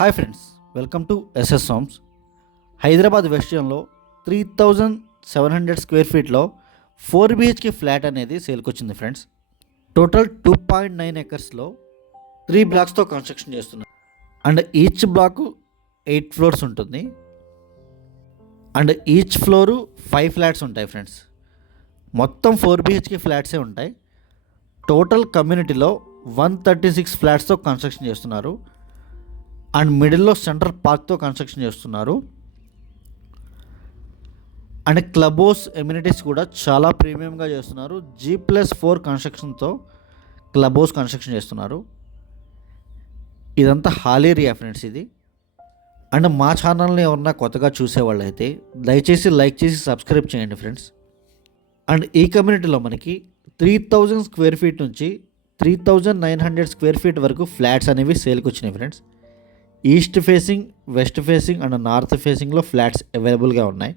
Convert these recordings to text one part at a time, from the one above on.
Hi friends, welcome to S S homes. Hyderabad west జోన్లో 3700 square ఫీట్లో 4 BHK flat అనేది సేల్కి వచ్చింది ఫ్రెండ్స్. టోటల్ 2.9 ఎకర్స్లో 3 బ్లాక్స్తో కన్స్ట్రక్షన్ చేస్తున్నారు. అండ్ ఈచ్ బ్లాక్ 8 ఫ్లోర్స్ ఉంటుంది. అండ్ ఈచ్ ఫ్లోరు 5 ఫ్లాట్స్ ఉంటాయి ఫ్రెండ్స్. మొత్తం 4 బిహెచ్కే ఫ్లాట్సే ఉంటాయి. టోటల్ కమ్యూనిటీలో 136 ఫ్లాట్స్తో కన్స్ట్రక్షన్ చేస్తున్నారు. అండ్ మిడిల్లో సెంట్రల్ పార్క్తో కన్స్ట్రక్షన్ చేస్తున్నారు. అండ్ క్లబ్ హౌస్ ఎమ్యూనిటీస్ కూడా చాలా ప్రీమియంగా చేస్తున్నారు. G+4 కన్స్ట్రక్షన్తో క్లబ్ హౌస్ కన్స్ట్రక్షన్ చేస్తున్నారు. ఇదంతా హాల్ ఏరియా ఫ్రెండ్స్ ఇది. అండ్ మా ఛానల్ని ఎవరన్నా కొత్తగా చూసేవాళ్ళు అయితే దయచేసి లైక్ చేసి సబ్స్క్రైబ్ చేయండి ఫ్రెండ్స్. అండ్ ఈ కమ్యూనిటీలో మనకి 3000 స్క్వేర్ ఫీట్ నుంచి 3900 స్క్వేర్ ఫీట్ వరకు ఫ్లాట్స్ అనేవి సేల్కి వచ్చినాయి friends. East facing, west facing and north ఫేసింగ్లో ఫ్లాట్స్ అవైలబుల్గా ఉన్నాయి.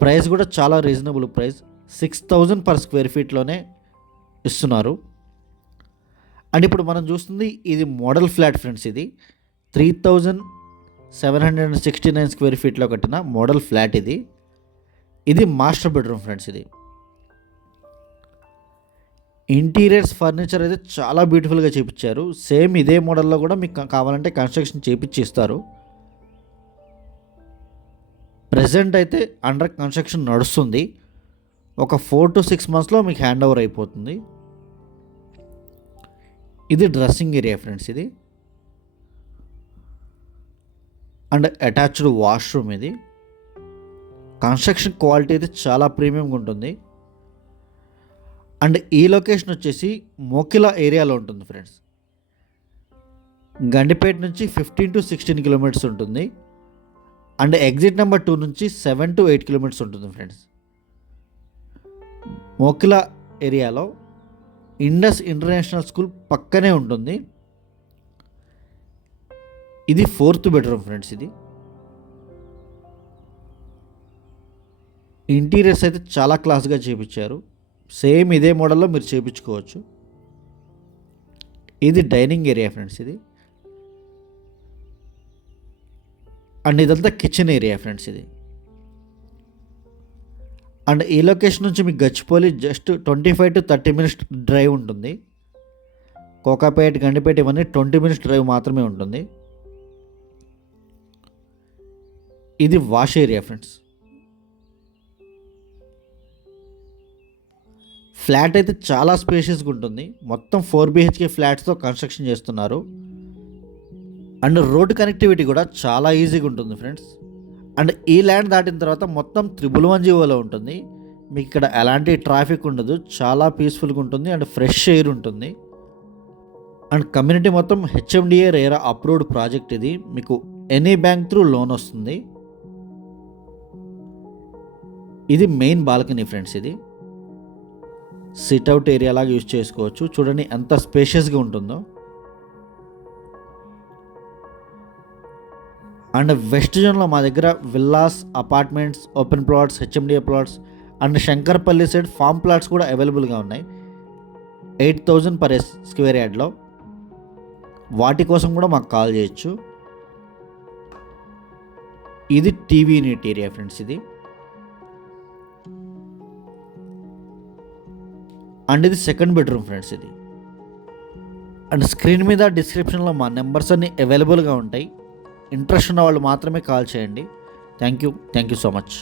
ప్రైస్ కూడా చాలా రీజనబుల్ ప్రైస్, 6000 పర్ స్క్వేర్ ఫీట్లోనే ఇస్తున్నారు. అండ్ ఇప్పుడు మనం చూస్తుంది ఇది మోడల్ ఫ్లాట్ ఫ్రెండ్స్. ఇది 3769 స్క్వేర్ ఫీట్లో కట్టిన మోడల్ ఫ్లాట్ ఇది. ఇది మాస్టర్ బెడ్రూమ్ ఫ్రెండ్స్. ఇది ఇంటీరియర్స్ ఫర్నిచర్ అయితే చాలా బ్యూటిఫుల్గా చేయించారు. సేమ్ ఇదే మోడల్లో కూడా మీకు కావాలంటే కన్స్ట్రక్షన్ చేయించి ఇస్తారు. ప్రజెంట్ అయితే అండర్ కన్స్ట్రక్షన్ నడుస్తుంది. ఒక 4 to 6 monthsలో మీకు హ్యాండ్ ఓవర్ అయిపోతుంది. ఇది డ్రెస్సింగ్ ఏరియా ఫ్రెండ్స్. ఇది అండ్ అటాచ్డ్ వాష్రూమ్. ఇది కన్స్ట్రక్షన్ క్వాలిటీ అయితే చాలా ప్రీమియంగా ఉంటుంది. అండ్ ఈ లొకేషన్ వచ్చేసి మోకిలా ఏరియాలో ఉంటుంది ఫ్రెండ్స్. గండిపేట నుంచి 15 to 16 కిలోమీటర్స్ ఉంటుంది. అండ్ ఎగ్జిట్ నెంబర్ 2 నుంచి 7 to 8 కిలోమీటర్స్ ఉంటుంది ఫ్రెండ్స్. మోకిలా ఏరియాలో ఇండస్ ఇంటర్నేషనల్ స్కూల్ పక్కనే ఉంటుంది. ఇది 4th బెడ్రూమ్ ఫ్రెండ్స్. ఇది ఇంటీరియర్స్ అయితే చాలా క్లాస్గా చేయించారు. సేమ్ ఇదే మోడల్లో మీరు చేయించుకోవచ్చు. ఇది డైనింగ్ ఏరియా ఫ్రెండ్స్. ఇది అండ్ ఇదంతా కిచెన్ ఏరియా ఫ్రెండ్స్. ఇది అండ్ ఈ లొకేషన్ నుంచి మీకు Gachibowli just 25 to 30 minutes drive ఉంటుంది. కోకాపేట, గండిపేట ఇవన్నీ 20 minutes డ్రైవ్ మాత్రమే ఉంటుంది. ఇది వాష్ ఏరియా ఫ్రెండ్స్. ఫ్లాట్ అయితే చాలా స్పేషియస్గా ఉంటుంది. మొత్తం 4 బిహెచ్కే ఫ్లాట్స్తో కన్స్ట్రక్షన్ చేస్తున్నారు. అండ్ రోడ్ కనెక్టివిటీ కూడా చాలా ఈజీగా ఉంటుంది ఫ్రెండ్స్. అండ్ ఈ ల్యాండ్ దాటిన తర్వాత మొత్తం 111 జీవోలో ఉంటుంది. మీకు ఇక్కడ ఎలాంటి ట్రాఫిక్ ఉండదు, చాలా పీస్ఫుల్గా ఉంటుంది అండ్ ఫ్రెష్ ఎయిర్ ఉంటుంది. అండ్ కమ్యూనిటీ మొత్తం HMDA రేరా అప్రూవ్డ్ ప్రాజెక్ట్. ఇది మీకు ఎనీ బ్యాంక్ త్రూ లోన్ వస్తుంది. ఇది మెయిన్ బాల్కనీ ఫ్రెండ్స్. ఇది సిట్అవుట్ ఏరియా లాగా యూజ్ చేసుకోవచ్చు. చూడండి ఎంత స్పేషియస్గా ఉంటుందో. అండ్ వెస్ట్ జోన్లో మా దగ్గర villas, apartments, open plots, HMDA plots and Shankarpalli side farm plots కూడా అవైలబుల్గా ఉన్నాయి. 8000 per స్క్వేర్ యార్డ్లో. వాటి కోసం కూడా మాకు కాల్ చేయొచ్చు. ఇది టీవీ యూనిట్ ఏరియా ఫ్రెండ్స్. ఇది అండ్ ఇది 2nd బెడ్రూమ్ ఫ్రెండ్స్. ఇది అండ్ స్క్రీన్ మీద డిస్క్రిప్షన్లో మా నెంబర్స్ అన్నీ అవైలబుల్గా ఉంటాయి. ఇంట్రెస్ట్ ఉన్న వాళ్ళు మాత్రమే కాల్ చేయండి. Thank you so much.